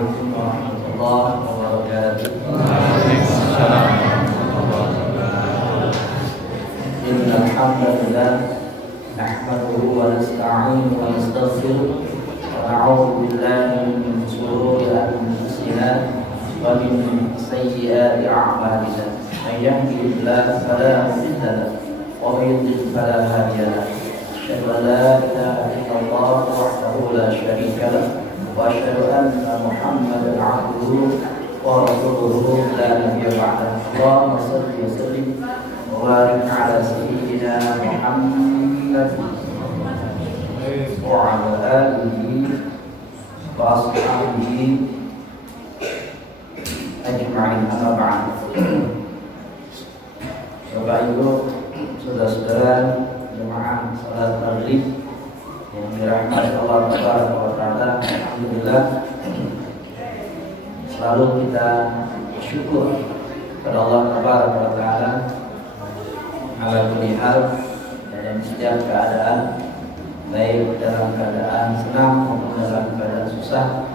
Assalamualaikum warahmatullahi wabarakatuh. Waalaikumsalam warahmatullahi wabarakatuh. Innal hamdalillah nahmaduhu wa nasta'inuhu wa nastaghfiruh wa na'udzu billahi min shururi anfusina wa min sayyiati a'malina. May yahdihillahu fala mudilla lahu wa may yudlil fala hadiya lahu. Asyhadu an la ilaha illallah wahdahu la syarika lahu wa asyhadu anna Muhammadan 'abduhu wa rasuluhu la nabiyya ba'dahu. Allahumma shalli wa sallim wa barik 'ala sayyidina Muhammad wa 'ala alihi wa ashabihi ajma'in. Amma ba'd. Bapak Ibu, saudara-saudara jemaah salat maghrib yang dirahmati Allah Taala, alhamdulillah selalu kita bersyukur kepada Allah Taala ala kulli hal, dan setiap keadaan, baik dalam keadaan senang maupun dalam keadaan susah.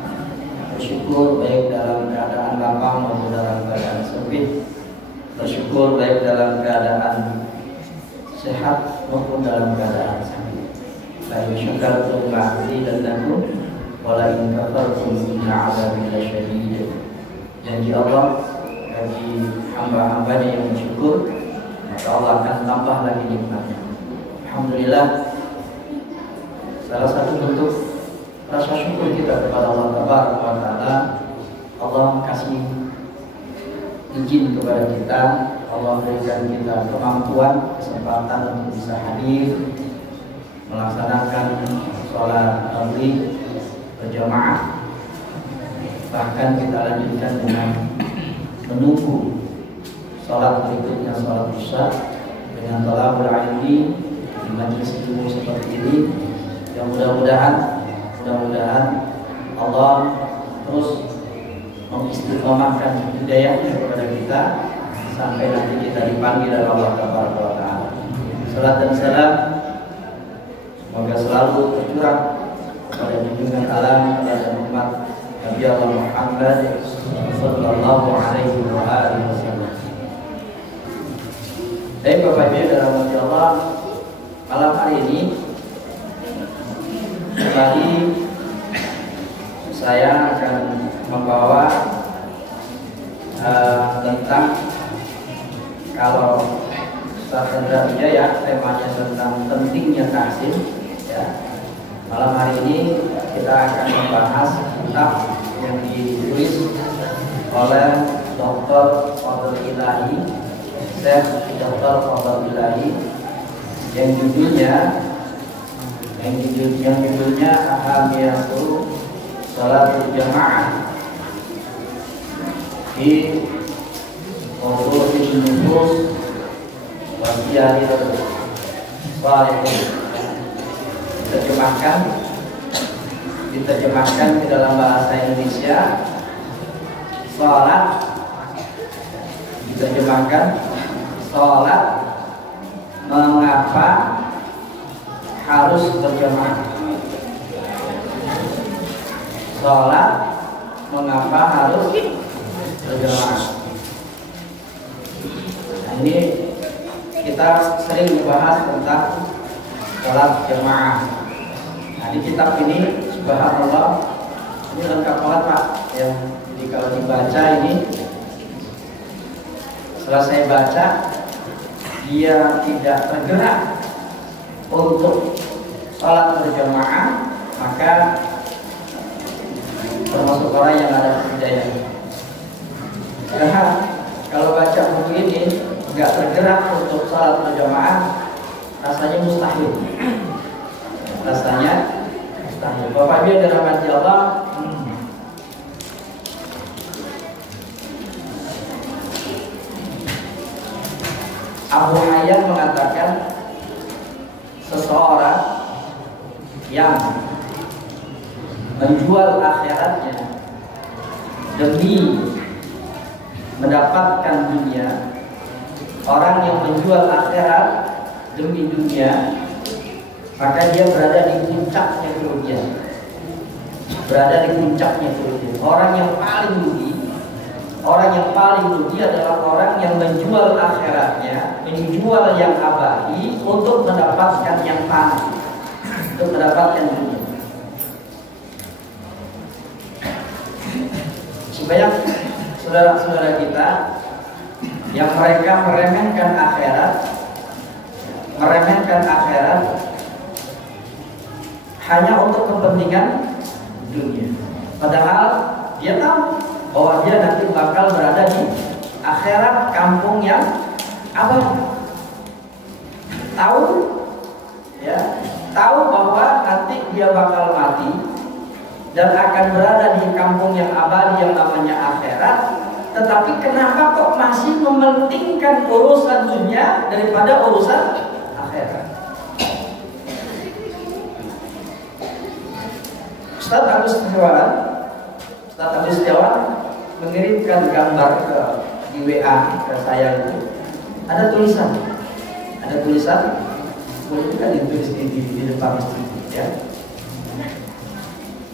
Bersyukur baik dalam keadaan lapang maupun dalam keadaan sempit. Bersyukur baik dalam keadaan sehat maupun dalam keadaan sakit. La in syakartum la'azidannakum wa la in kafartum inna 'adzabi lasyadid. Janji Allah bagi hamba-hambanya yang bersyukur, maka Allah akan tambah lagi nikmatnya. Alhamdulillah, salah satu bentuk rasa syukur kita kepada Allah Taala, Allah kasih izin kepada kita, Allah berikan kita kemampuan, kesempatan untuk bisa hadir melaksanakan sholat maghrib berjamaah. Bahkan kita lanjutkan dengan menunggu sholat berikutnya, sholat isya, dengan thalabul ilmi di majelis ilmu seperti ini. Yang mudah-mudahan Allah terus mengistiqomahkan hidayahnya kepada kita sampai nanti kita dipanggil oleh Allah Taala. Salat dan salam semoga selalu tercurah kepada junjungan alam dan umat Nabi Allah Muhammad sallallahu alaihi wasallam. Baik Bapak Ibu dalam hati Allah, malam hari ini kembali saya akan membawa tentang, kalau Ustaz Hendra Wijaya temanya tentang pentingnya tahsin, ya. Malam hari ini kita akan membahas kitab yang ditulis oleh Dr. Fadl Ilahi, Syekh Dr. Fadl Ilahi, yang judulnya Ahamiyatul Salatul Jamaah di Mawdu'in Nufus wa Siyaril Salihin. Diterjemahkan di dalam bahasa Indonesia, salat diterjemahkan salat mengapa harus berjamaah. Salat mengapa harus berjamaah. Nah, ini kita sering membahas tentang salat jamaah. Nah, di kitab ini subhanallah ini lengkap banget Pak ya. Jadi kalau dibaca ini, setelah saya baca, dia tidak tergerak untuk salat berjamaah, maka termasuk orang yang ada hidayah. Karena kalau baca buku ini nggak tergerak untuk salat berjamaah, rasanya mustahil. Bapak Ibu dirahmati Allah, Abu Hayyan mengatakan seseorang yang menjual akhiratnya demi mendapatkan dunia, orang yang menjual akhirat demi dunia, maka dia berada di puncaknya kerugian. Orang yang yang paling rugi adalah orang yang menjual akhiratnya, menjual yang abadi untuk mendapatkan yang fana, untuk mendapatkan dunia. Supaya saudara-saudara kita yang mereka meremehkan akhirat hanya untuk kepentingan dunia. Padahal dia tahu bahwa dia nanti bakal berada di akhirat, kampung yang abadi. Tahu bahwa nanti dia bakal mati dan akan berada di kampung yang abadi yang namanya akhirat. Tetapi kenapa kok masih mementingkan urusan dunia daripada urusan akhirat? Ustaz Agus Setiawan mengirimkan gambar di WA ke saya itu. Ada tulisan, boleh kan ditulis di depan masjid, ya.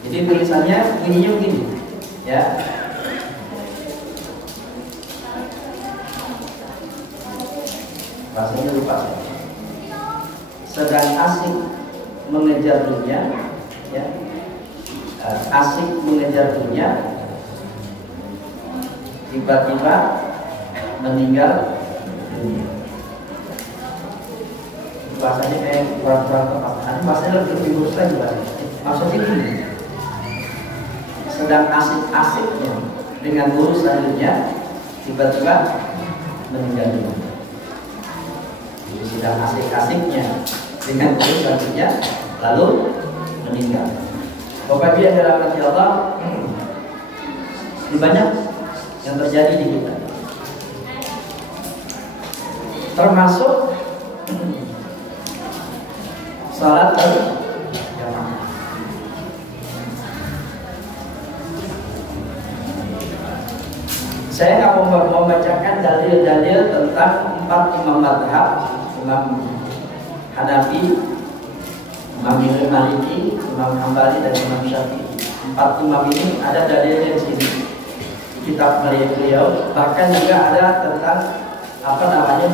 Jadi tulisannya begini, ya. Bahasanya lupa. Sedang asik mengejar dunia, ya. Asik mengejar dunia, tiba-tiba meninggal dunia. Bahasanya kayak kurang-kurang tepat. Nanti bahasanya lebih lurus lagi bahasanya. Maksudnya ini, sedang asik-asiknya dengan urusan dunia, tiba-tiba meninggal dunia. Jadi sedang asik-asiknya dengan urusan dunia, lalu meninggal. Bapak Ibu yang dirahmati Allah, ini banyak yang terjadi di kita, termasuk salat berjamaah. Saya nggak mau membacakan dalil-dalil tentang 4 imam madhab, Imam Hanafi, Imam Maliki, Imam Hambali, dan Imam Syafi'i. 4 imam ini ada dalilnya di sini, kitab beliau. Bahkan juga ada tentang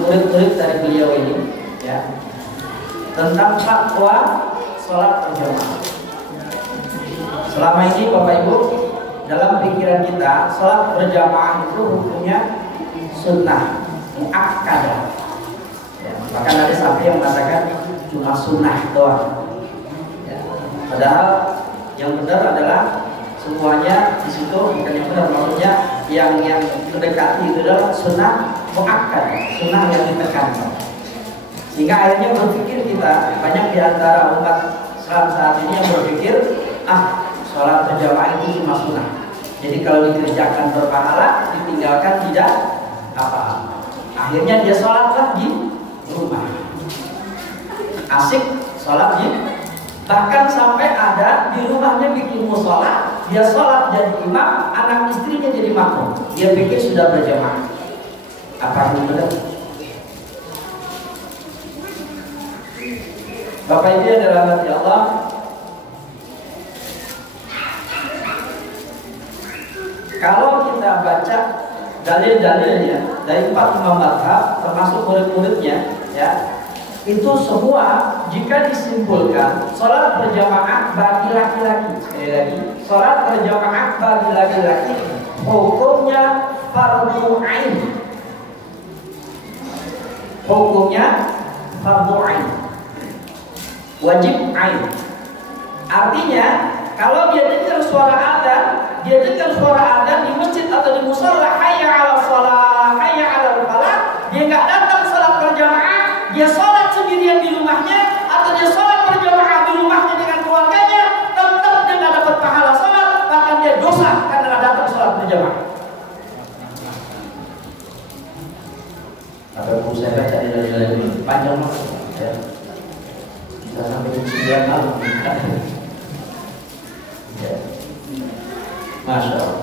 murid-murid dari beliau ini, ya, tentang fatwa sholat berjamaah. Selama ini Bapak Ibu, dalam pikiran kita sholat berjamaah itu hukumnya sunnah muakkadah, ya, bahkan ada sampai yang mengatakan cuma sunnah doang. Padahal yang benar adalah semuanya di situ, bukan yang benar, maksudnya yang mendekati itu adalah sunnah muakkad, sunnah yang ditekankan. Sehingga akhirnya berpikir kita, banyak di antara umat Islam saat ini yang berpikir, sholat berjamaah itu cuma sunnah. Jadi kalau dikerjakan berpahala, ditinggalkan tidak apa-apa. Akhirnya dia sholatlah di rumah, asik sholat di, bahkan sampai ada di rumahnya bikin musola, dia sholat jadi imam, anak istrinya jadi makmum. Dia pikir sudah berjamaah. Apa itu benar? Bapak Ibu yang dirahmati Allah, kalau kita baca dalil-dalilnya dari 4 imam madhab, termasuk murid-muridnya, ya, itu semua jika disimpulkan sholat berjamaah bagi laki-laki, sekali lagi, sholat berjamaah bagi laki-laki hukumnya fardu ain, wajib ain. Artinya kalau dia dengar suara adzan di masjid atau di mushola, hayya 'ala shalah, hayya 'ala falah, dia nggak datang sholat berjamaah, dia sholat sendirian di rumahnya atau dia sholat berjamaah di rumahnya dengan keluarganya, tetap dia nggak dapat pahala sholat, bahkan dia dosa karena nggak datang sholat berjamaah. Apa saya baca di dalam ini panjang banget, ya. Bisa sampai jam 9 malam. Ya. Masya Allah.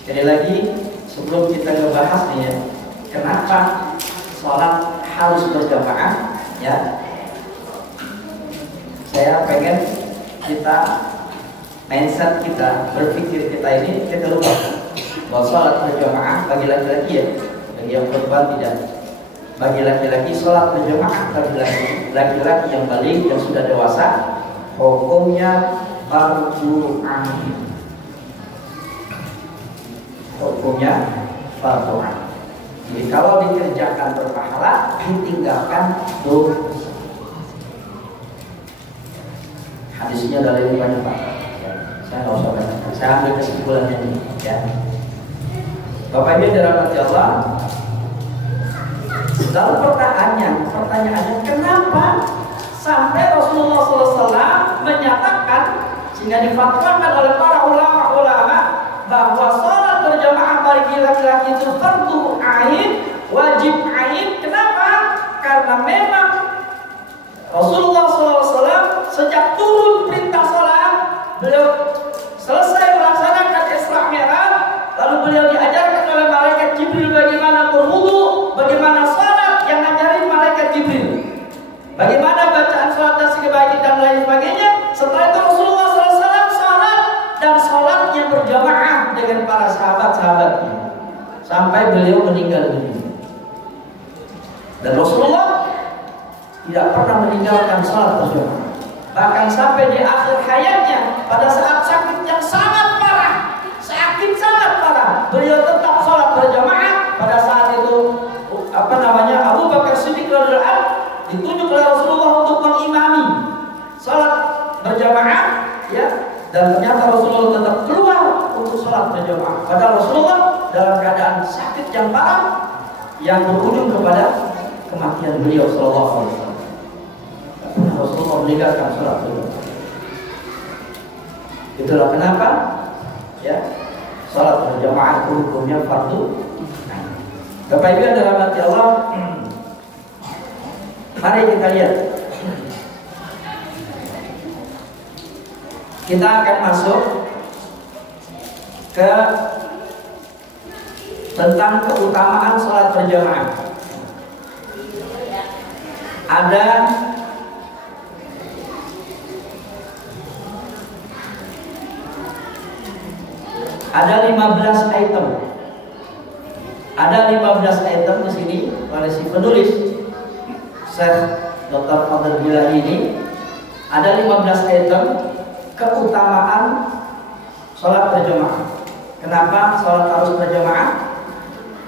Sekali lagi sebelum kita ngebahas nih, ya, kenapa sholat harus berjamaah, ya, saya pengen kita mindset kita, berpikir kita ini kita lupa Kalau sholat berjamaah bagi laki-laki ya, bagi yang perempuan tidak. Bagi laki-laki sholat berjamaah bagi laki-laki yang balik yang sudah dewasa, hukumnya fardu ain. Hukumnya fardu ain. Jadi kalau dikerjakan berpahala, ditinggalkan dosa. Hadisnya dari banyak Pak. Saya nggak usah baca. Saya ambil kesimpulannya ini. Ya. Bapak Ibu dirahmati Allah. Lalu pertanyaannya, kenapa sampai Rasulullah SAW menyatakan sehingga difatwakan oleh para ulama bahwa sholat berjamaah bagi laki-laki itu fardu ain, wajib ain. Kenapa? Karena memang Rasulullah SAW sejak turun perintah sholat, beliau selesai melaksanakan Isra Mi'raj, lalu beliau diajarkan oleh malaikat Jibril bagaimana berwudu, bagaimana sholat yang ngajarin malaikat Jibril, bagaimana bacaan sholat dan sebagian dan lain sebagainya. Setelah itu Rasulullah SAW sholat dan sholatnya berjamaah dengan para sahabat-sahabatnya sampai beliau meninggal dunia. Dan Rasulullah tidak pernah meninggalkan sholat berjamaah. Bahkan sampai di akhir hayatnya, pada saat sakit yang sangat parah, beliau tetap sholat berjamaah. Pada saat itu, Abu Bakar Siddiq radhiyallahu anhu ditunjuk oleh Rasulullah untuk mengimami sholat berjamaah, ya. Dan ternyata Rasulullah tetap keluar untuk sholat berjamaah. Padahal Rasulullah dalam keadaan sakit yang parah, yang berujung kepada kematian beliau sallallahu alaihi wasallam. Rasulullah meninggalkan sholat berjamaah. Itulah kenapa ya sholat berjamaah hukumnya fardu. Bapak Ibu yang dirahmati Allah, mari kita lihat. Kita akan masuk ke tentang keutamaan sholat berjamaah. Ada 15 item. Ada 15 item di sini oleh si penulis Syekh Dr. Fadl Bilahi ini. Ada 15 item keutamaan sholat berjamaah. Kenapa sholat harus berjamaah?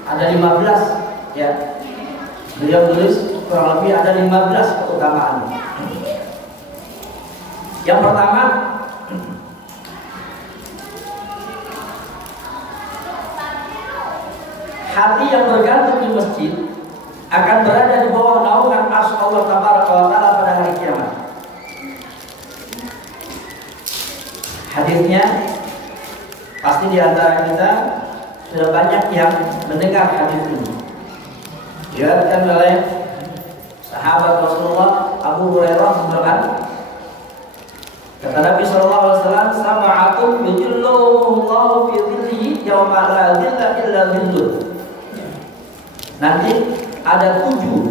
Ada 15 ya. Beliau tulis kurang lebih ada 15 keutamaan. Yang pertama, hati yang bergantung di masjid akan berada di bawah naungan arsy Allah Tabaraka wa Ta'ala pada hari kiamat. Hadisnya pasti di antara kita sudah banyak yang mendengar hadis ini. Diriwayatkan oleh sahabat Rasulullah Abu Hurairah radhiyallahu. Kata Nabi sallallahu alaihi wasallam, "Sama'akum yujilluhullahu fi dhillihi yauma la dhilla illa dhilluh." Nanti ada 7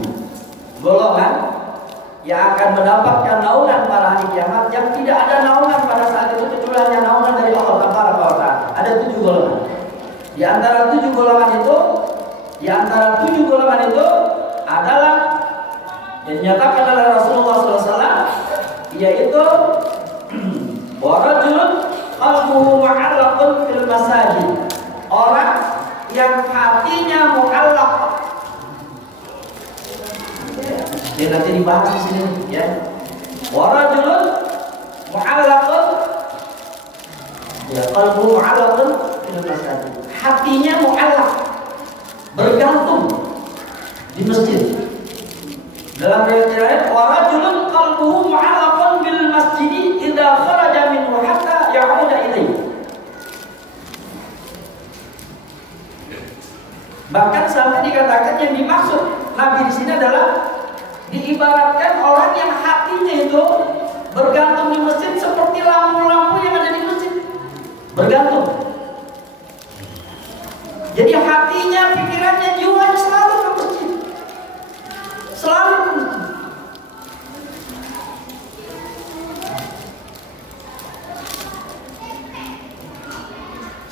golongan yang akan mendapatkan naungan pada hari kiamat yang tidak ada naungan pada saat itu kecuali hanya naungan dari Allah Tabaraka wa Ta'ala. Ada 7 golongan. Di antara 7 golongan itu adalah yang dinyatakan oleh Rasulullah SAW, yaitu warajulun qalbuhu mu'allaqun fil masajid. Orang yang hatinya mu'allaq. Dia nanti dibahas di sini ya. Warajulun mu'allaqun, ya, qalbuhu mu'allaqun fil masajid. Hatinya mu'allaq, bergantung di masjid. Dalam riwayat warajulun qalbuhu mu'allaqun bil masjid idza kharaja minhu hatta ya'uda ilaihi. Bahkan sampai dikatakan yang dimaksud Nabi di sini adalah diibaratkan orang yang hatinya itu bergantung di masjid seperti lampu-lampu yang ada di masjid. Bergantung. Jadi hatinya, pikirannya, jiwanya selalu ke masjid. Selalu ke masjid.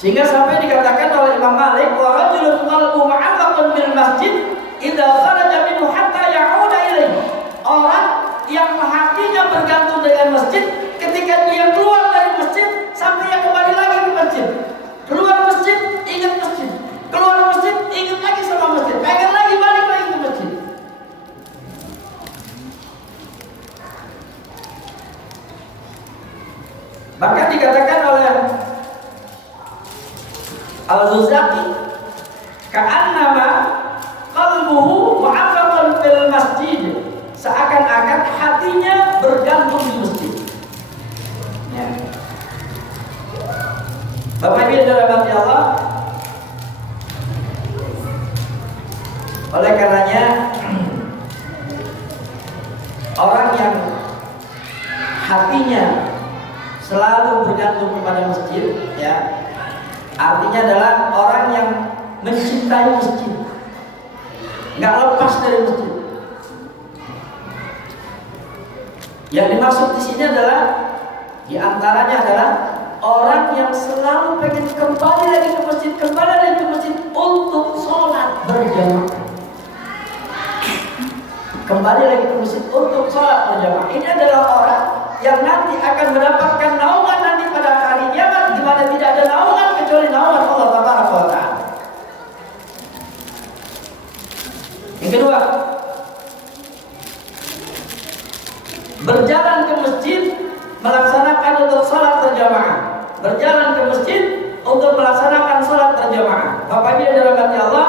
Sehingga sampai dikatakan oleh Imam Malik, wa rajulun qalbuhu mu'allaqun bil masjid idza kharaja minhu hatta ya'uda ilaihi. Orang yang hatinya bergantung dengan masjid, ketika dia keluar dari masjid sampai yang kembali lagi ke masjid. Keluar masjid, ingat masjid. Keluar masjid, ingat lagi sama masjid. Pengen lagi balik lagi ke masjid. Bahkan dikatakan oleh Al-Ghazali, ka'annama qalbuhu mu'allaqun fil masjid, seakan-akan hatinya bergantung di masjid. Ya. Bapak Ibu yang dirahmati Allah, oleh karenanya orang yang hatinya selalu bergantung kepada masjid, ya, artinya adalah orang yang mencintai masjid, nggak lepas dari masjid. Yang dimaksud di sini adalah, diantaranya adalah orang yang selalu pengen kembali lagi ke masjid untuk sholat berjamaah. Kembali lagi ke masjid untuk sholat berjamaah. Ini adalah orang yang nanti akan mendapatkan naungan nanti pada hari kiamat, di mana tidak ada naungan kecuali naungan Allah Tabaraka wa Ta'ala. Yang kedua, berjalan ke masjid melaksanakan untuk sholat berjamaah. Berjalan ke masjid untuk melaksanakan sholat berjamaah. Bapak Ibu yang dirahmati Allah,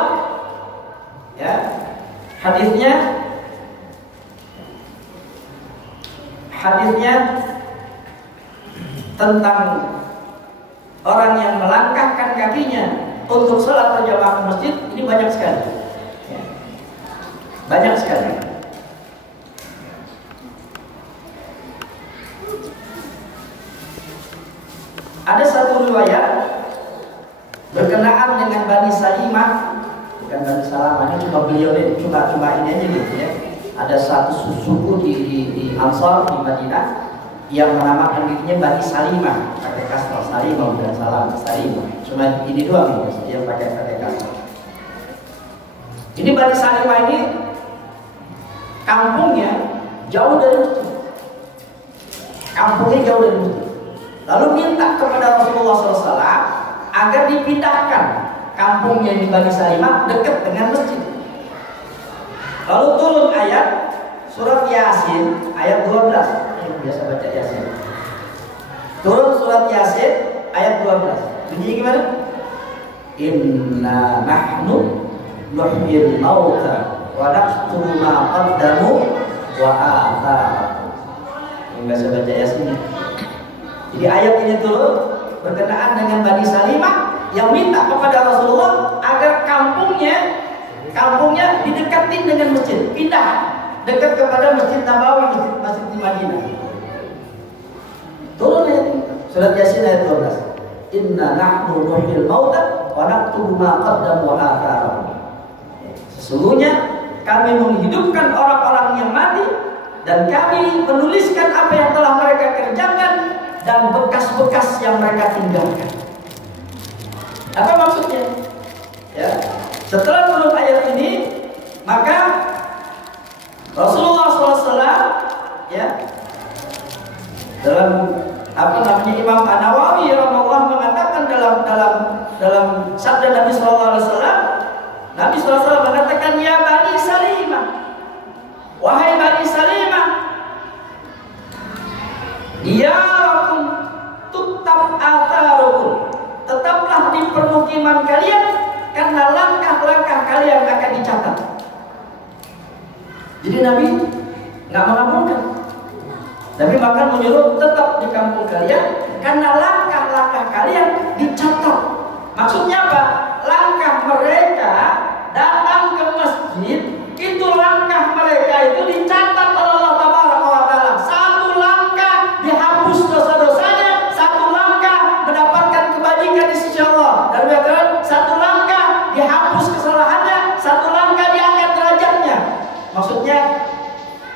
ya, hadisnya tentang orang yang melangkahkan kakinya untuk sholat berjamaah ke masjid ini banyak sekali, ya. Banyak sekali. Ada satu riwayat berkenaan dengan Bani Salimah, bukan Bani Salamah, ini cuma beliau ini cuma ini aja gitu, ya. Ada satu suku di Ansar di Madinah yang menamakan dirinya Bani Salimah, pakai kasrah. Salimah bukan Salamah, Salimah. Cuma ini doang yang pakai kasrah. Ini Bani Salimah ini kampungnya jauh dari masjid. Kampungnya jauh dari masjid. Lalu minta kepada Rasulullah SAW agar dipindahkan kampungnya di Bani Salimah dekat dengan masjid. Lalu turun ayat surat Yasin ayat 12. Yang biasa baca Yasin. Turun surat Yasin ayat 12. Bunyinya gimana? Inna nahnu nuhyil mauta wa naktubu ma qaddamu wa atharahum. Yang biasa baca Yasin. Jadi ayat ini turun berkenaan dengan Bani Salimah yang minta kepada Rasulullah agar kampungnya didekatin dengan masjid, pindah dekat kepada Masjid Nabawi, masjid di Madinah. Turun ayat ini, surat Yasin ayat 12. Inna nahnu nuhyil mauta wa naktubu ma qaddamu wa atharahum. Sesungguhnya kami menghidupkan orang-orang yang mati dan kami menuliskan apa yang telah mereka kerjakan dan bekas-bekas yang mereka tinggalkan. Apa maksudnya? Ya, setelah turun ayat ini, maka Rasulullah SAW, ya, dalam Imam An-Nawawi rahimahullah mengatakan dalam sabda Nabi SAW, Nabi SAW mengatakan, ya Bani Salimah, wahai Bani Salimah, diyarakum tutab atharukum, tetaplah di permukiman kalian karena langkah-langkah kalian akan dicatat. Jadi Nabi nggak mengabulkan. Nabi bahkan menyuruh tetap di kampung kalian karena langkah-langkah kalian dicatat. Maksudnya apa? Langkah mereka datang ke masjid, itu langkah mereka itu dicatat oleh Allah Tabaraka wa Ta'ala. Satu langkah dihapus dosa-dosanya, satu langkah mendapatkan kebajikan di sisi Allah. Dan satu langkah dihapus kesalahannya, satu langkah diangkat derajatnya. Maksudnya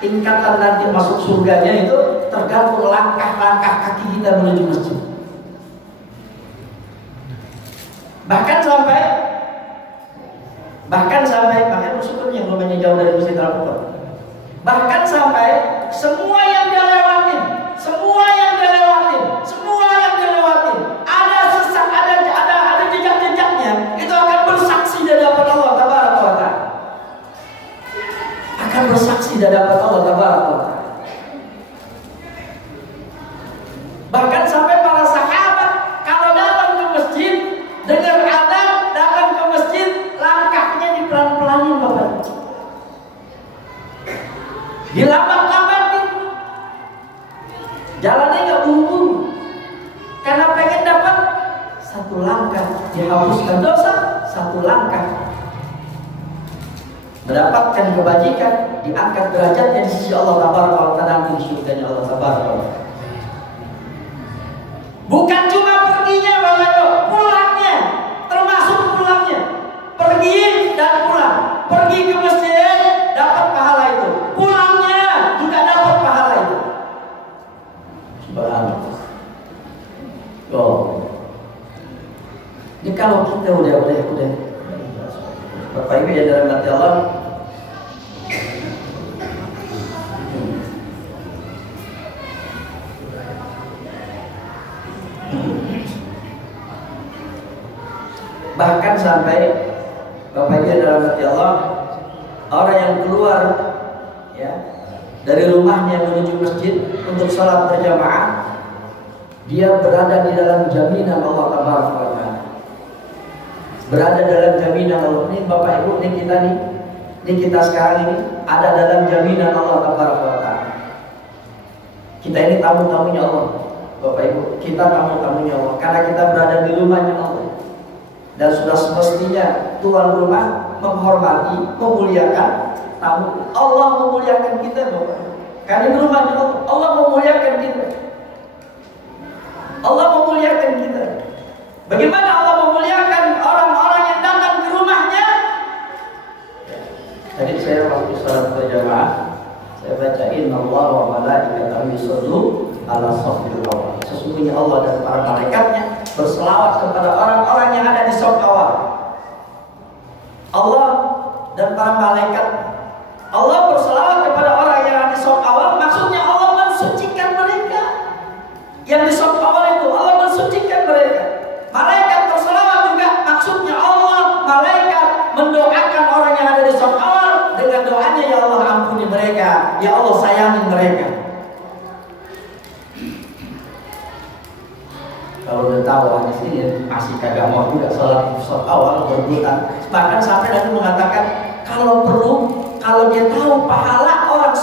tingkatan nanti masuk surganya itu tergantung langkah-langkah kaki kita menuju masjid. Bahkan sampai makanya bersyukur yang rumahnya jauh dari Masjid Al-Quran. Bahkan sampai semua yang dia lewatin, ada sesak, ada jejak-jejaknya, itu akan bersaksi di hadapan Allah Tabaraka wa Ta'ala. Akan bersaksi di hadapan Allah Tabaraka wa Ta'ala. Bahkan sampai para sahabat kalau datang ke masjid dengar adzan, datang ke masjid, langkahnya dipelan-pelanin Bapak. Dilambat-lambatin. Jalannya nggak buru-buru. Karena pengen dapat satu langkah dihapuskan dosa, satu langkah mendapatkan kebajikan, diangkat derajatnya di sisi Allah Tabaraka wa Ta'ala, di surganya Allah Tabaraka wa Ta'ala. Bukan cuma perginya Bapak Ibu, pulangnya, termasuk pulangnya. Pergi dan pulang. Pergi ke masjid dapat pahala itu. Pulangnya juga dapat pahala itu. Subhanallah. Oh. Ini kalau kita udah Bapak Ibu yang dirahmati Allah, bahkan sampai Bapak Ibu yang dirahmati Allah, orang yang keluar ya dari rumahnya menuju masjid untuk sholat berjamaah, dia berada di dalam jaminan Allah Tabaraka wa Ta'ala. Berada dalam jaminan Allah. Ini Bapak Ibu, ini kita sekarang ini ada dalam jaminan Allah Tabaraka wa Ta'ala. Kita ini tamu-tamunya Allah, Bapak Ibu. Kita tamu-tamunya Allah karena kita berada di rumahnya Allah. Dan sudah semestinya tuan rumah menghormati, memuliakan tamu. Allah memuliakan kita, Bapak. Karena di rumahnya Allah, Allah memuliakan kita. Allah memuliakan kita. Bagaimana Allah memuliakan orang-orang yang datang ke rumahnya? Tadi saya waktu salat berjamaah, saya baca innallaha wa malaikatahu yushollu ala shaffil awwal. Sesungguhnya Allah dan para malaikatnya berselawat kepada orang-orang yang ada di shaf awal. Allah dan para malaikat, Allah berselawat kepada orang yang ada di shaf awal. Maksudnya Allah mensucikan mereka. Yang di shaf awal itu Allah mensucikan mereka. Malaikat berselawat juga, maksudnya Allah, malaikat mendoakan orang yang ada di shaf awal dengan doanya, ya Allah ampuni mereka, ya Allah sayangi mereka. Kalau udah tahu hadis ini masih kagak mau juga sholat shaf awal berbulan. Bahkan sampai Nabi mengatakan kalau perlu, kalau dia tahu pahala orang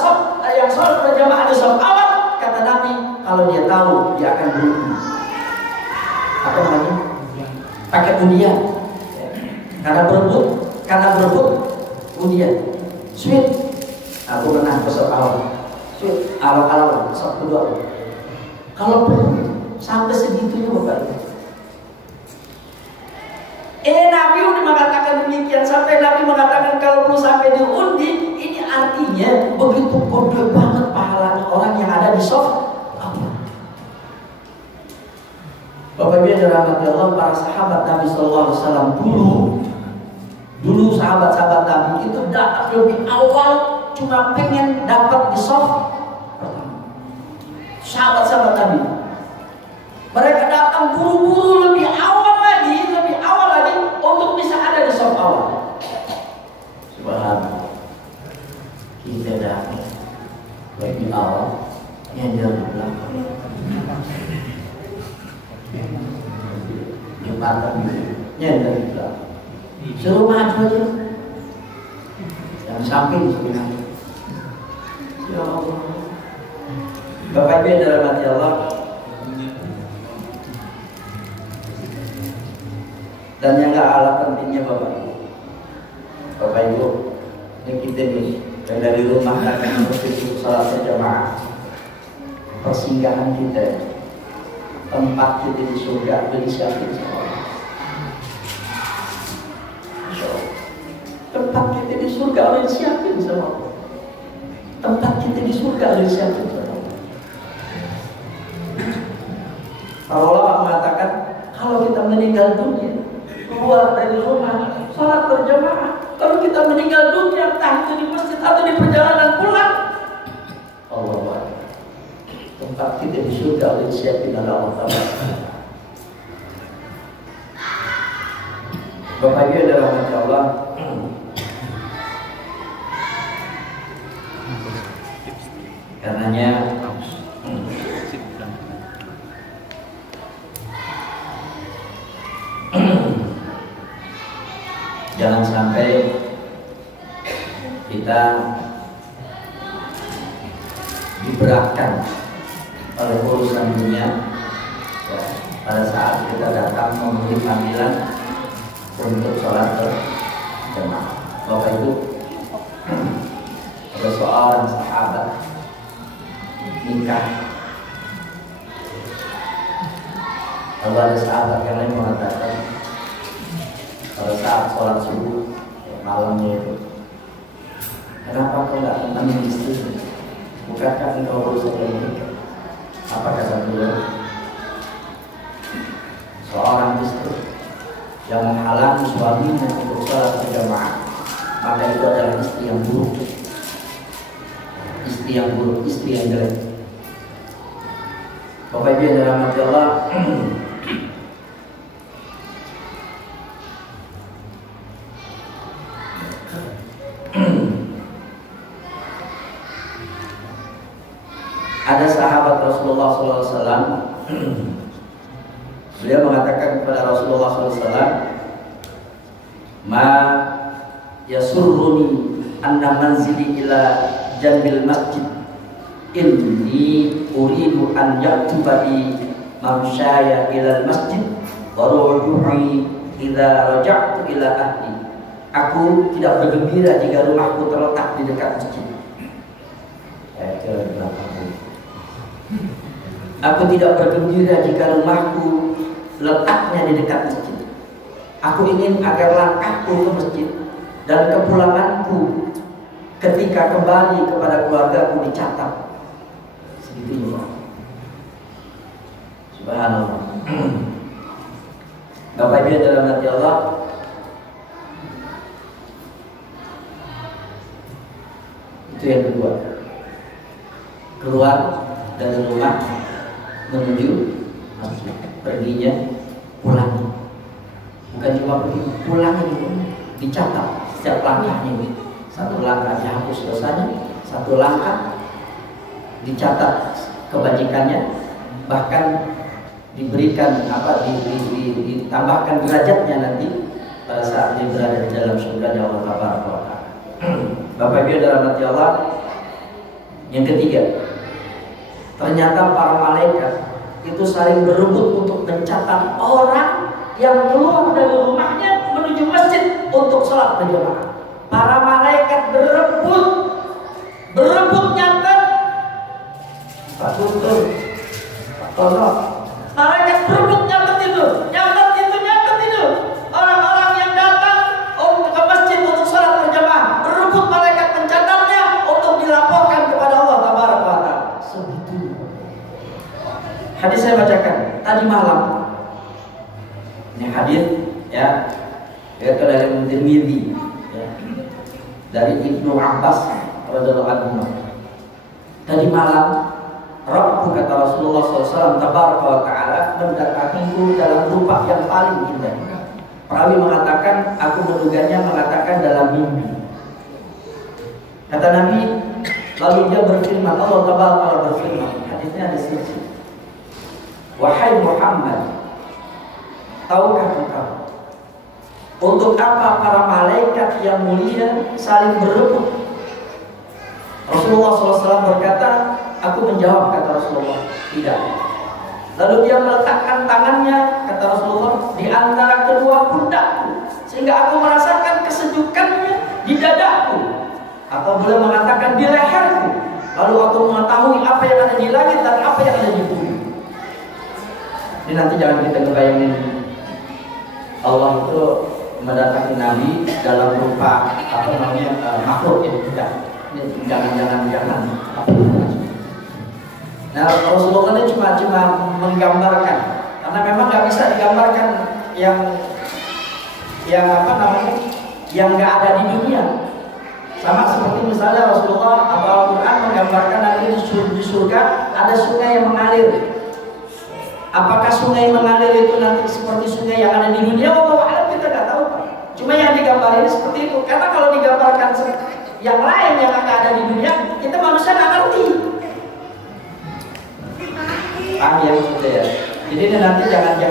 yang sholat berjamaah di shaf awal, kata Nabi, kalau dia tahu dia akan berundi. Apa namanya? Pakai undian. Karena berebut undian. Sweet. Aku menang ke shaf awal. Sweet. Awal-awal shaf kedua. Kalau perlu sampai segitunya Bapak. Nabi udah mengatakan demikian, sampai Nabi mengatakan kalau perlu sampai diundi. Ini artinya begitu gede banget pahalanya orang yang ada di shaf. Bapak Ibu yang dirahmati Allah, para sahabat Nabi Sallallahu Alaihi Wasallam dulu sahabat-sahabat Nabi itu datang lebih awal, cuma pengen dapat di shaf pertama. Sahabat-sahabat Nabi, mereka datang buru-buru lebih awal lagi untuk bisa ada di shaf awal. Subhanallah. Kita datang lebih awal, yang di belakang. Jembatan dari belakang. Suruh maju aja. Yang samping sebenarnya. Ya Allah. Bapak Ibu yang dirahmati Allah. Dan yang gak kalah pentingnya Bapak Ibu. Bapak Ibu, ini kita nih yang dari rumah akan menuju salat berjamaah. Persinggahan kita, tempat kita di surga disiapin sama Allah. Tempat kita di surga Allah disiapin sama Allah. Tempat kita di surga Allah disiapin sama Allah. Para ulama mengatakan kalau kita meninggal dunia, keluar dari rumah, sholat berjamaah. Kalau kita meninggal dunia, entah itu di masjid atau di perjalanan pulang, Allah, tempat kita di surga oleh siapin Allah Ta'ala. Bapak Ibu dalam hati Allah, karenanya jangan sampai kita diberatkan oleh urusan dunia ya, pada saat kita datang memenuhi panggilan untuk sholat berjamaah. Bapak Ibu, ada seorang sahabat nikah, lalu ada sahabat yang lain mengatakan pada saat sholat subuh malamnya itu, kenapa kau nggak temenin istri? Bukankah engkau baru saja menikah? Apa kata beliau? Seorang istri yang menghalangi suaminya untuk sholat berjamaah, maka itu adalah istri yang buruk, istri yang buruk, istri yang jelek. Bapak Ibu yang dirahmati Allah, ada sahabat Rasulullah SAW, beliau mengatakan kepada Rasulullah SAW, ma yasurruni anna manzili ila jambil masjid inni uridu an yaktuba bi mamsyaya ila masjid wa ruhuhi idza raja'tu ila ahli. Aku tidak bergembira jika rumahku terletak di dekat masjid. Aku tidak bergembira jika rumahku letaknya di dekat masjid. Aku ingin agar langkahku ke masjid dan kepulanganku ketika kembali kepada keluargaku dicatat. Segitunya. Subhanallah. Bapak Ibu dalam hati Allah, itu yang kedua. Keluar dari rumah menuju masjid, perginya pulang, bukan cuma pergi, pulang itu dicatat setiap langkahnya. Satu langkah dihapus dosanya, satu langkah dicatat kebajikannya, bahkan diberikan ditambahkan derajatnya nanti pada saat dia berada di dalam surga Allah Ta'ala. Bapak Ibu dalam hati Allah, yang ketiga, ternyata para malaikat itu saling berebut untuk mencatat orang yang keluar dari rumahnya menuju masjid untuk sholat berjamaah. Para malaikat berebut nyatet. Pak Guntur, Pak Tono, malaikat berebut nyatet itu. Orang-orang yang datang ke masjid untuk sholat berjamaah, berebut malaikat mencatatnya untuk dilaporkan kepada Allah Ta'ala. Segitu. Hadis saya bacakan tadi malam. Ini hadis ya, itu dari Tirmidzi ya, dari Ibnu Abbas radhiyallahu anhu. Tadi malam Rabbu kata Rasulullah SAW tabaraka wa ta'ala mendatangiku dalam rupa yang paling indah. Perawi mengatakan, aku menduganya mengatakan dalam mimpi. Kata Nabi, lalu dia berfirman, Allah Ta'ala berfirman, hadisnya ada sisi. Wahai Muhammad, tahukah engkau untuk apa para malaikat yang mulia saling berebut? Rasulullah SAW berkata, aku menjawab, kata Rasulullah, tidak. Lalu dia meletakkan tangannya, kata Rasulullah, di antara kedua pundakku, sehingga aku merasakan kesejukannya di dadaku, atau boleh mengatakan di leherku. Lalu aku mengetahui apa yang ada di langit dan apa yang ada di bumi. Ini nanti jangan kita ngebayangin Allah itu mendatangi Nabi dalam rupa apa namanya makhluk ya, tidak. Ini jangan. Nah, Rasulullah ini cuma menggambarkan, karena memang nggak bisa digambarkan yang yang apa namanya, yang nggak ada di dunia. Sama seperti misalnya Rasulullah atau Al-Quran menggambarkan nanti di surga ada sungai yang mengalir. Apakah sungai yang mengalir itu nanti seperti sungai yang ada di dunia? Wallahu kita nggak tahu, Pak. Cuma yang digambar ini seperti itu. Karena kalau digambarkan yang lain yang nggak ada di dunia, kita manusia nggak ngerti. Paham ya maksudnya ya? Jadi nanti jangan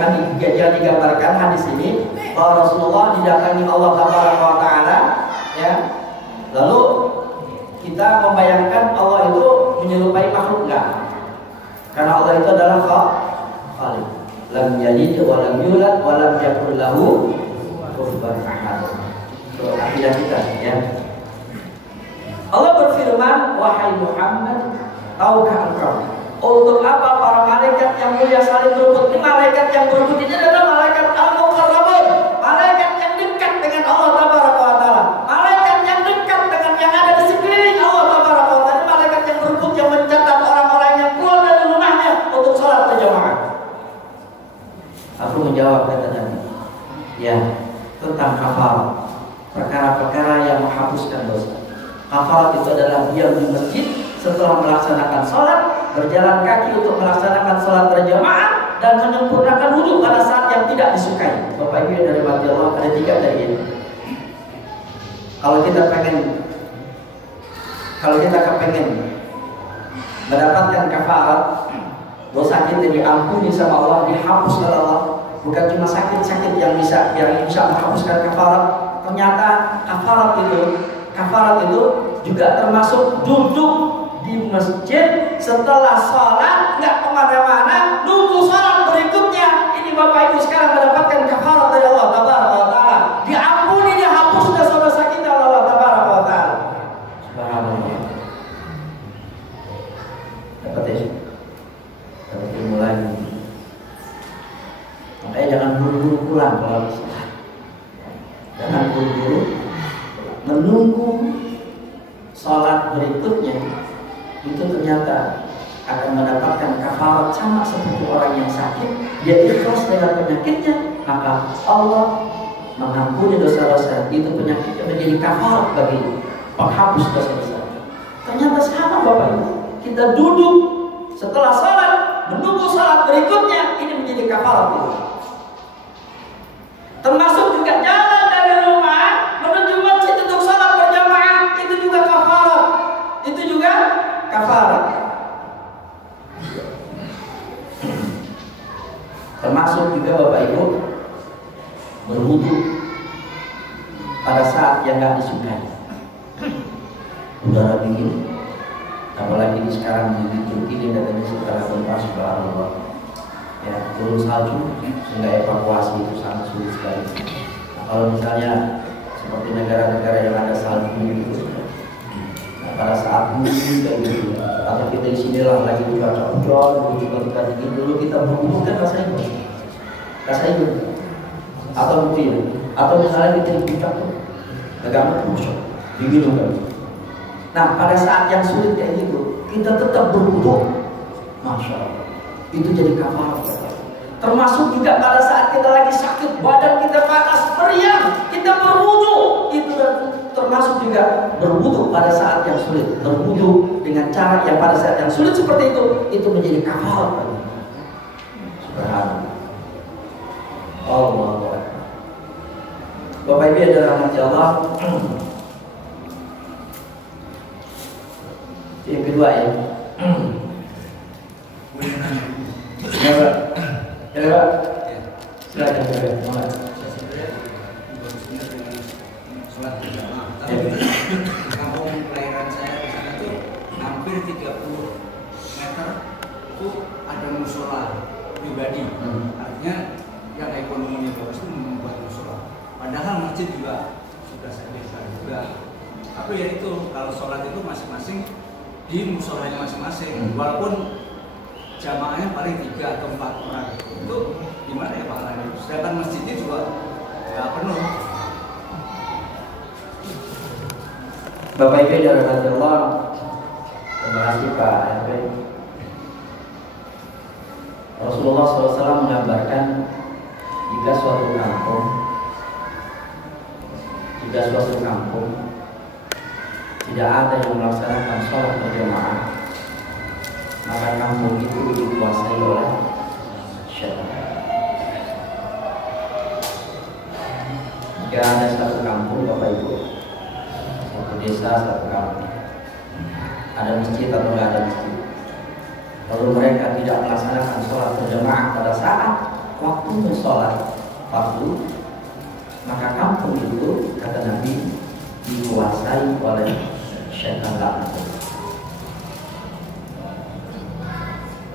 digambarkan hadis ini bahwa Rasulullah didatangi Allah Taala, ya. Lalu kita membayangkan Allah itu menyerupai makhluk, enggak? Karena Allah itu adalah Khaliq. Lam yalid wa lam yulad wa lam yakul lahu kufuwan ahad. Itu akidah kita, ya. Allah berfirman, wahai Muhammad, tahukah engkau untuk apa para malaikat yang mulia saling berebut? Ini malaikat yang berebut ini adalah malaikat al-muqarrabun, malaikat yang dekat dengan Allah Taala. Malaikat yang dekat dengan yang ada di sekeliling Allah Taala. Malaikat yang berebut yang mencatat orang-orang yang keluar dari rumahnya untuk sholat berjamaah. Aku menjawab kata Nabi, ya, tentang kafarat, perkara-perkara yang menghapuskan dosa. Kafarat itu adalah diam di masjid setelah melaksanakan sholat, berjalan kaki untuk melaksanakan sholat berjamaah, dan menyempurnakan wudhu pada saat yang tidak disukai. Bapak Ibu yang dari mati Allah, ada 3 dari ini. Kalau kita kepengen mendapatkan kafarat, dosa kita diampuni sama Allah, dihapus oleh Allah. Bukan cuma sakit-sakit yang bisa menghapuskan kafarat. Ternyata kafarat itu juga termasuk duduk di masjid setelah sholat, nggak kemana-mana, nunggu sholat berikutnya. Ini Bapak Ibu sekarang mendapatkan kafarat dari Allah Taala. Diampuni, dihapus dosa-dosa kita oleh Allah Taala. Subhanallah. Dapat ilmu lagi. Makanya jangan buru-buru pulang kalau sholat. Jangan buru-buru menunggu sholat berikutnya. Itu ternyata akan mendapatkan kafarat sama seperti orang yang sakit. Dia ikhlas dengan penyakitnya, maka Allah mengampuni dosa-dosa itu, penyakitnya menjadi kafarat bagi penghapus dosa-dosa. Ternyata sama Bapak Ibu. Kita duduk setelah salat, menunggu salat berikutnya, ini menjadi kafarat itu. Termasuk juga jalan dari rumah menuju masjid untuk salat berjamaah, itu juga kafarat. Itu juga kafarat. Termasuk juga Bapak Ibu berwudu pada saat yang nggak disukai. Udara dingin, apalagi sekarang di Turki ini datangnya setelah gempa, subhanallah. Ya, turun salju sehingga evakuasi itu sangat sulit sekali. Nah, kalau misalnya seperti negara-negara yang ada salju gitu, pada saat musim kayak gitu, atau kita di sinilah lagi cuaca hujan, ketika dingin dulu kita berwudu kan rasanya atau mungkin, atau misalnya kita di puncak tuh, agak pusat, dingin kan. Nah, pada saat yang sulit kayak gitu, kita tetap berwudu, masya Allah, itu jadi kafarat. Termasuk juga pada saat kita lagi sakit, badan kita panas, meriang, kita berwudu, itu termasuk juga berwudu pada saat yang sulit. Berwudu dengan cara yang pada saat yang sulit seperti itu menjadi kafarat. Subhanallah. Allah. Bapak Ibu yang dirahmati Allah. Yang kedua ya. Ya Pak. Ya Pak. Silakan Pak. Mulai. Sholat berjamaah. Tapi kampung kelahiran saya di sana tuh hampir 30 meter itu ada musola pribadi. Artinya yang ekonominya bagus itu membuat musola. Padahal masjid juga sudah saya lihat juga. Tapi ya itu kalau sholat itu masing-masing di musolanya masing-masing. Walaupun jamaahnya paling 3 atau 4 orang, itu gimana ya Pak Lani? Sedangkan masjidnya juga nggak penuh. Bapak Ibu yang dirahmati Allah, terima kasih Pak RP. Rasulullah SAW menggambarkan jika suatu kampung jika suatu kampung tidak ada yang melaksanakan sholat berjamaah, maka kampung itu dikuasai oleh syaitan. Jika ada satu kampung, Bapak Ibu, satu desa, satu kampung, ada masjid atau tidak ada masjid, lalu mereka tidak melaksanakan sholat berjamaah pada saat waktu sholat fardu, maka kampung itu, kata Nabi, dikuasai oleh syaitan laknat.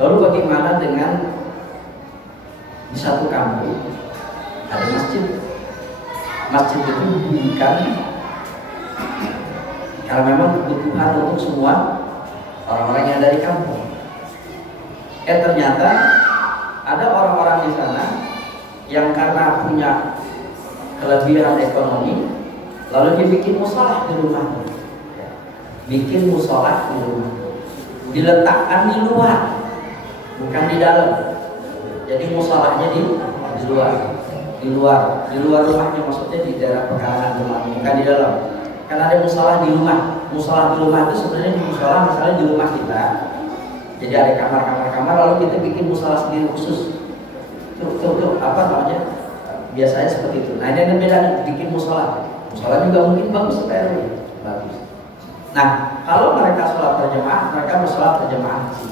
Lalu bagaimana dengan di satu kampung ada masjid? Masjid itu didirikan karena memang kebutuhan untuk semua orang-orang yang dari kampung. Ternyata ada orang-orang di sana yang karena punya kelebihan ekonomi, lalu dia bikin musola di rumah. Bikin musola di rumah, diletakkan di luar, bukan di dalam. Jadi musolahnya di luar rumahnya, maksudnya di daerah pekarangan rumahnya, bukan di dalam. Karena ada musola di rumah. Musola di rumah itu sebenarnya di musola, misalnya di rumah kita. Jadi ada kamar-kamar, lalu kita bikin musola sendiri khusus. Tuh, apa namanya? Biasanya seperti itu. Nah ini yang beda nih, bikin musola. Musola juga mungkin bagus, bagus. Nah, kalau mereka sholat berjamaah, mereka bersolat berjamaah sih.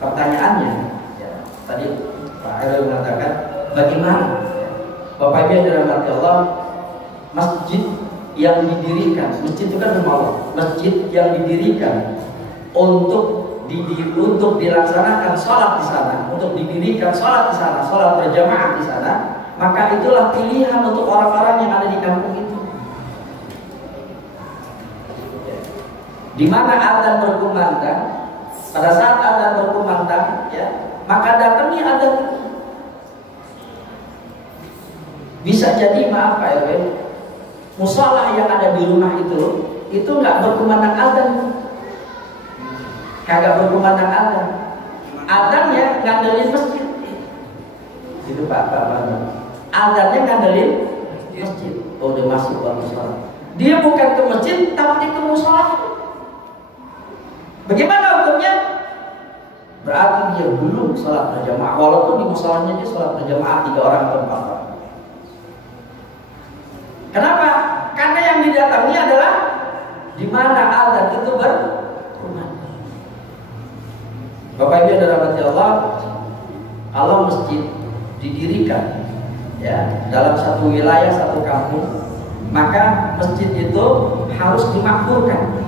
Pertanyaannya, ya, tadi Pak Erwin mengatakan, bagaimana? Bapak Ibu yang dirahmati Allah, masjid yang didirikan, masjid itu kan rumah Allah, masjid yang didirikan untuk dilaksanakan sholat di sana, untuk didirikan sholat di sana, sholat berjamaah di sana, maka itulah pilihan untuk orang-orang yang ada di kampung itu. Di mana adzan berkumandang, pada saat adzan berkumandang, ya, maka datangi adzan itu. Bisa jadi, maaf Pak RW, musola yang ada di rumah itu nggak berkumandang adzan, kagak berkumandang adzan. Adzannya ngandelin masjid. Itu Pak. Adzannya ngandelin masjid. Oh, udah masuk ke musola. Dia bukan ke masjid, tapi ke musola. Bagaimana hukumnya? Berarti dia belum sholat berjamaah, walaupun di musolanya dia sholat berjamaah 3 orang atau 4 orang. Kenapa? Karena yang didatangi adalah di mana adzan itu berkumandang. Bapak Ibu yang dirahmati Allah, kalau masjid didirikan ya dalam satu wilayah, satu kampung, maka masjid itu harus dimakmurkan.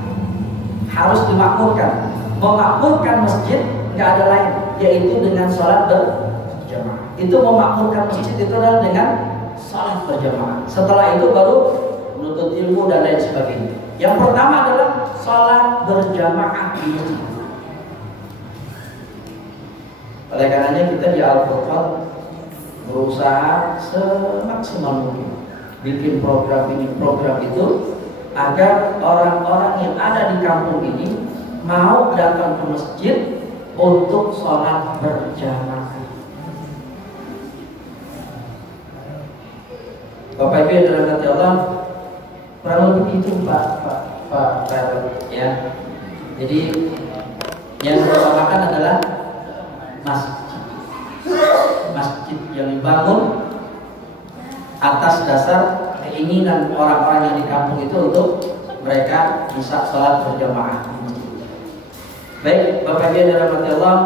Memakmurkan masjid nggak ada lain, yaitu dengan sholat berjamaah. Itu memakmurkan masjid itu adalah dengan sholat berjamaah. Setelah itu baru menuntut ilmu dan lain sebagainya. Yang pertama adalah sholat berjamaah di masjid. Oleh karenanya kita di Al-Furqan berusaha semaksimal mungkin bikin program ini, program itu, agar orang-orang yang ada di kampung ini mau datang ke masjid untuk sholat berjamaah. Bapak Ibu yang dirahmati Allah, kurang lebih itu Pak ya. Jadi yang diutamakan adalah masjid yang dibangun atas dasar keinginan orang-orang yang di kampung itu untuk mereka bisa sholat berjamaah. Baik, Bapak Ibu yang dirahmati Allah,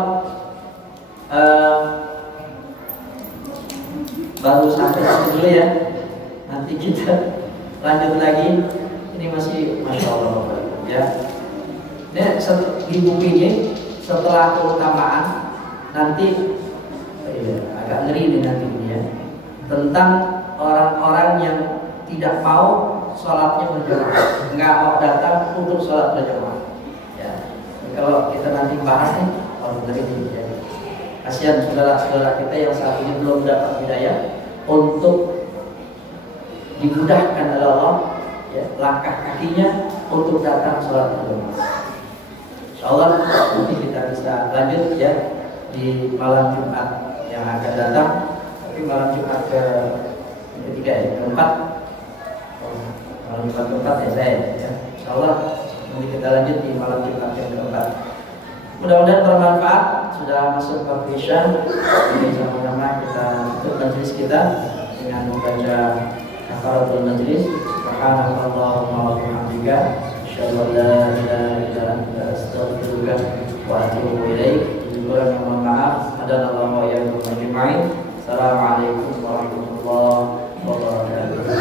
baru sampai sini dulu ya. Nanti kita lanjut lagi. Ini masih Masya Allah Bapak Ibu ya. Ini di buku ini setelah keutamaan nanti agak ngeri nih nanti ya, tentang orang-orang yang tidak mau sholatnya berjamaah, nggak mau datang untuk sholat berjamaah. Ya, kalau kita nanti bahas nih, ngeri nih. Ya. Kasihan saudara-saudara kita yang saat ini belum dapat hidayah untuk dimudahkan oleh Allah, ya, langkah kakinya untuk datang sholat berjamaah. Insyaallah nanti kita bisa lanjut ya di malam Jumat yang akan datang. Tapi malam Jumat ketiga ya, keempat Malam Jumat keempat ya saya ya. Insyaallah nanti kita lanjut di malam Jumat yang keempat. Mudah-mudahan bermanfaat. Sudah masuk waktu Isya. Jadi sama-sama kita tutup majelis kita dengan membaca kafaratul majelis. Subhanallahumma wa bihamdika asyhadu an la ilaha illa anta astaghfiruka wa atubu ilaik. Kurang yang mohon maaf. Hadanallahu wa iyyakum ajma'in. Assalamualaikum warahmatullahi wabarakatuh.